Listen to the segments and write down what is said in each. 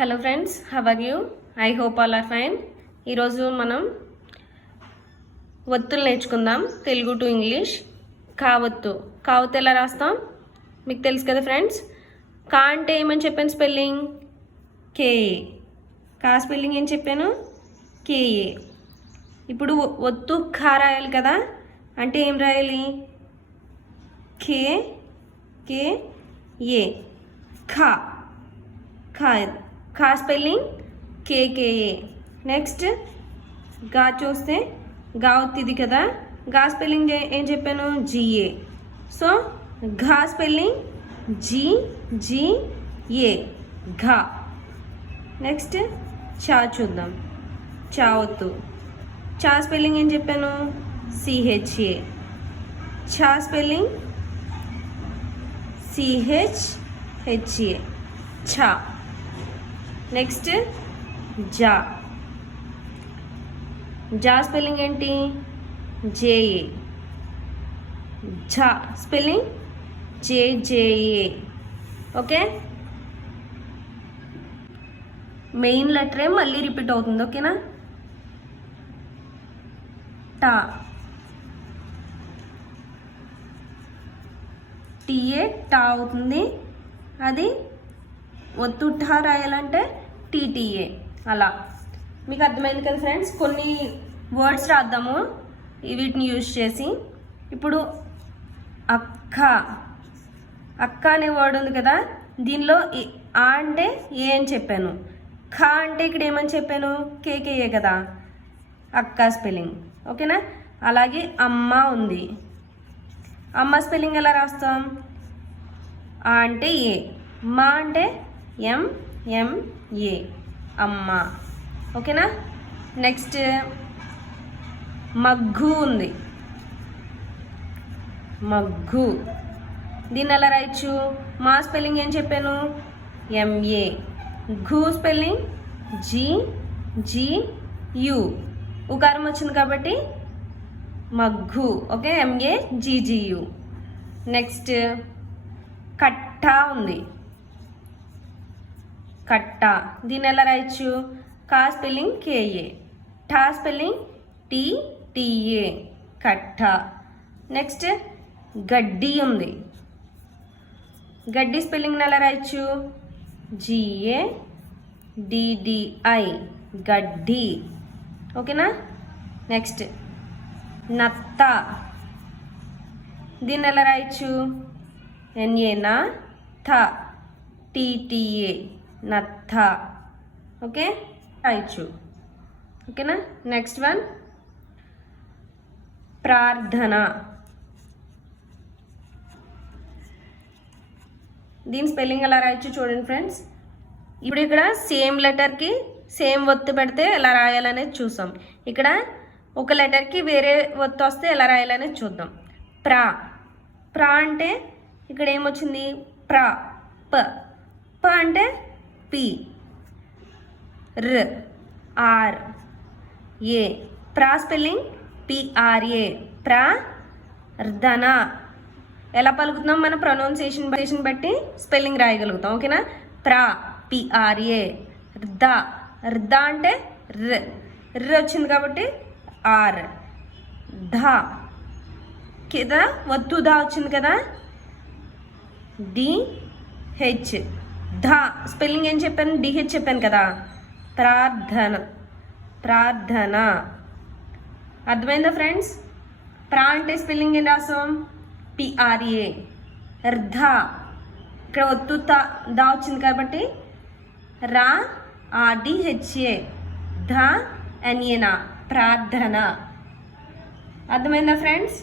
Hello friends, how are you? I hope all are fine. ఈరోజు మనం ఒత్తులు నేర్చుకుందాం. Telugu to English. కావత్తు ఎలా రాస్తాం మీకు తెలుసు కదా ఫ్రెండ్స్. కా అంటే ఏమని చెప్పాను స్పెల్లింగ్? కేఏ. కా స్పెల్లింగ్ ఏం చెప్పాను? కేఏ. ఇప్పుడు ఒత్తు ఖా రాయాలి కదా, అంటే ఏం రాయాలి? కే కే ఏ. ఖా ఖా ఖా స్పెల్లింగ్ కేకేఏ. నెక్స్ట్ గా చూస్తే గా ఒత్తిది కదా, గా స్పెల్లింగ్ ఏం చెప్పాను? జిఏ. సో ఘా స్పెల్లింగ్ జి జి ఏ, ఘా. నెక్స్ట్ చా చూద్దాం. చా ఒత్తు. చా స్పెల్లింగ్ ఏం చెప్పాను? సిహెచ్ఏ. చా స్పెల్లింగ్ సిహెచ్హెచ్ఏ, ఛా. నెక్స్ట్ జా. జా స్పెల్లింగ్ ఏంటి? జేఏ. ఝా స్పెల్లింగ్ జేజేఏ. ఓకే, మెయిన్ లెటరే మళ్ళీ రిపీట్ అవుతుంది. ఓకేనా? టా. టీఏ టా అవుతుంది. అది ఒత్తు ఠా రాయాలంటే టీటీఏ. అలా మీకు అర్థమైంది కదా ఫ్రెండ్స్. కొన్ని వర్డ్స్ రాద్దాము వీటిని యూజ్ చేసి. ఇప్పుడు అక్క. అక్క అనే వర్డ్ ఉంది కదా, దీనిలో ఆ అంటే ఏ అని చెప్పాను. ఖా అంటే ఇక్కడ ఏమని చెప్పాను? కేకేఏ కదా, అక్క స్పెల్లింగ్. ఓకేనా? అలాగే అమ్మ ఉంది. అమ్మ స్పెల్లింగ్ ఎలా రాస్తాం? ఆ అంటే ఏ, మా అంటే ఎంఎంఏ, అమ్మ. ఓకేనా? నెక్స్ట్ మగ్గు ఉంది. మగ్గు. దీన్ని ఎలా రాయచ్చు? మా స్పెల్లింగ్ ఏం చెప్పాను? ఎంఏ. ఘూ స్పెల్లింగ్ జి జి యు. ఉకారం వచ్చింది కాబట్టి మగ్గు. Okay, MA GGU. నెక్స్ట్ కట్టా ఉంది. కట్ట. దీన్ని ఎలా రాయచ్చు? కా స్పెల్లింగ్ కేఏ, ఠా స్పెల్లింగ్ టీటీఏ, కట్ట. నెక్స్ట్ గడ్డి ఉంది. గడ్డి స్పెల్లింగ్ ఎలా రాయచ్చు? జిఏ డిడిఐ, గడ్డి. ఓకేనా? నెక్స్ట్ నత్త. దీన్ని ఎలా రాయచ్చు? ఎన్ఏనా థ, టీటీఏ, నత్త. ఓకే, రాయచ్చు. ఓకేనా? నెక్స్ట్ వన్ ప్రార్థన. దీని స్పెల్లింగ్ ఎలా రాయచ్చు చూడండి ఫ్రెండ్స్. ఇప్పుడు ఇక్కడ సేమ్ లెటర్కి సేమ్ ఒత్తు పెడితే ఎలా రాయాలనేది చూసాం. ఇక్కడ ఒక లెటర్కి వేరే ఒత్తు వస్తే ఎలా రాయాలనేది చూద్దాం. ప్రా. ప్రా అంటే ఇక్కడ ఏమొచ్చింది? ప్రా. ప. ప అంటే పి. ర్ ఆర్ ఏ. ప్రా స్పెల్లింగ్ పిఆర్ఏ, ప్రార్థన. ఎలా పలుకుతున్నాం? మన ప్రొనౌన్సియేషన్ బట్టి స్పెల్లింగ్ రాయగలుగుతాం. ఓకేనా? ప్రా పిఆర్ఏ. ర్ద. ర్ద అంటే ర్. ర్ వచ్చింది కాబట్టి ఆర్. ధ. కింద వత్తు ధ వచ్చింది కదా, డిహెచ్. ధ స్పెల్లింగ్ ఏం చెప్పాను? డిహెచ్ చెప్పాను కదా, ప్రార్థన. ప్రార్థన. అర్థమైందా ఫ్రెండ్స్? ప్రా అంటే స్పెల్లింగ్ ఏం రాసాం? పిఆర్ఏ. ర్ధ. ఇక్కడ ఒత్తు దా వచ్చింది కాబట్టి రా ఆర్డిహెచ్ఏ, ధ ఎన్ఏనా, ప్రార్థన. అర్థమైందా ఫ్రెండ్స్?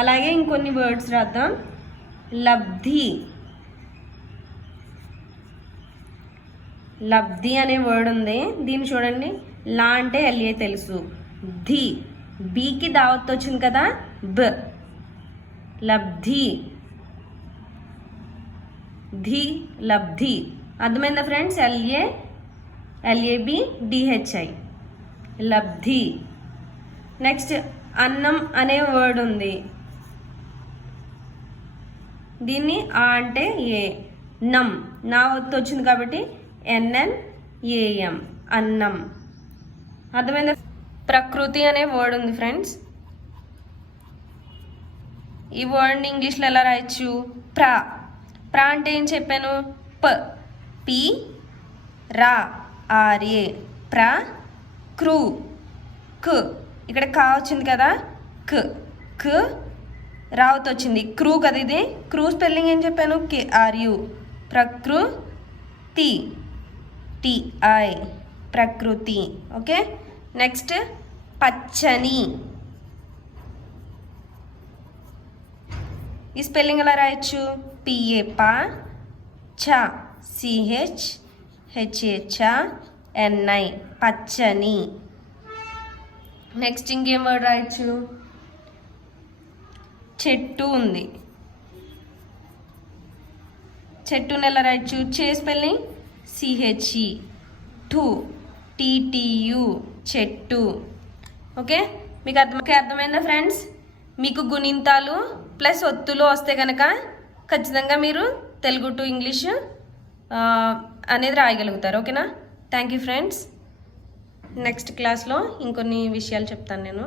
అలాగే ఇంకొన్ని వర్డ్స్ రాద్దాం. లబ్ధి. లబ్ధి అనే వర్డ్ ఉంది. దీన్ని చూడండి. లా అంటే ఎల్ఏ తెలుసు. ధి. బీకి దావత్ వచ్చింది కదా, బ. లబ్ధి. ధి లబ్ధి. అర్థమైందా ఫ్రెండ్స్? ఎల్ఏబి డిహెచ్ఐ, లబ్ధి. నెక్స్ట్ అన్నం అనే వర్డ్ ఉంది. దీన్ని ఆ అంటే ఏ, నమ్. నా ఒత్తు వచ్చింది కాబట్టి NNAM అన్నం. అర్థమైందా? ప్రకృతి అనే వర్డ్ ఉంది ఫ్రెండ్స్. ఈ వర్డ్ని ఇంగ్లీష్లో ఎలా రాయొచ్చు? ప్రా. ప్రా అంటే ఏం చెప్పాను? పి రా RA ప్రా. క్రూ క్. ఇక్కడ కా వచ్చింది కదా, క్ రావుతో వచ్చింది. క్రూ కదా ఇది. క్రూ స్పెల్లింగ్ ఏం చెప్పాను? KRU. ప్రకృతి TI ప్రకృతి. ఓకే, నెక్స్ట్ పచ్చని. ఈ స్పెల్లింగ్ ఎలా రాయొచ్చు? PA పా, చ CHHANI పచ్చని. నెక్స్ట్ ఇంకేం వర్డ్ రాయొచ్చు? చెట్టు ఉంది. చెట్టుని ఎలా రాయొచ్చు? చే స్పెల్లింగ్ CHE TTU చెట్టు. ఓకే, మీకు అర్థమైందా ఫ్రెండ్స్? మీకు గుణింతాలు ప్లస్ ఒత్తులు వస్తే కనుక ఖచ్చితంగా మీరు తెలుగు టు ఇంగ్లీష్ అనేది రాయగలుగుతారు. ఓకేనా? Thank you friends. నెక్స్ట్ క్లాస్లో ఇంకొన్ని విషయాలు చెప్తాను నేను.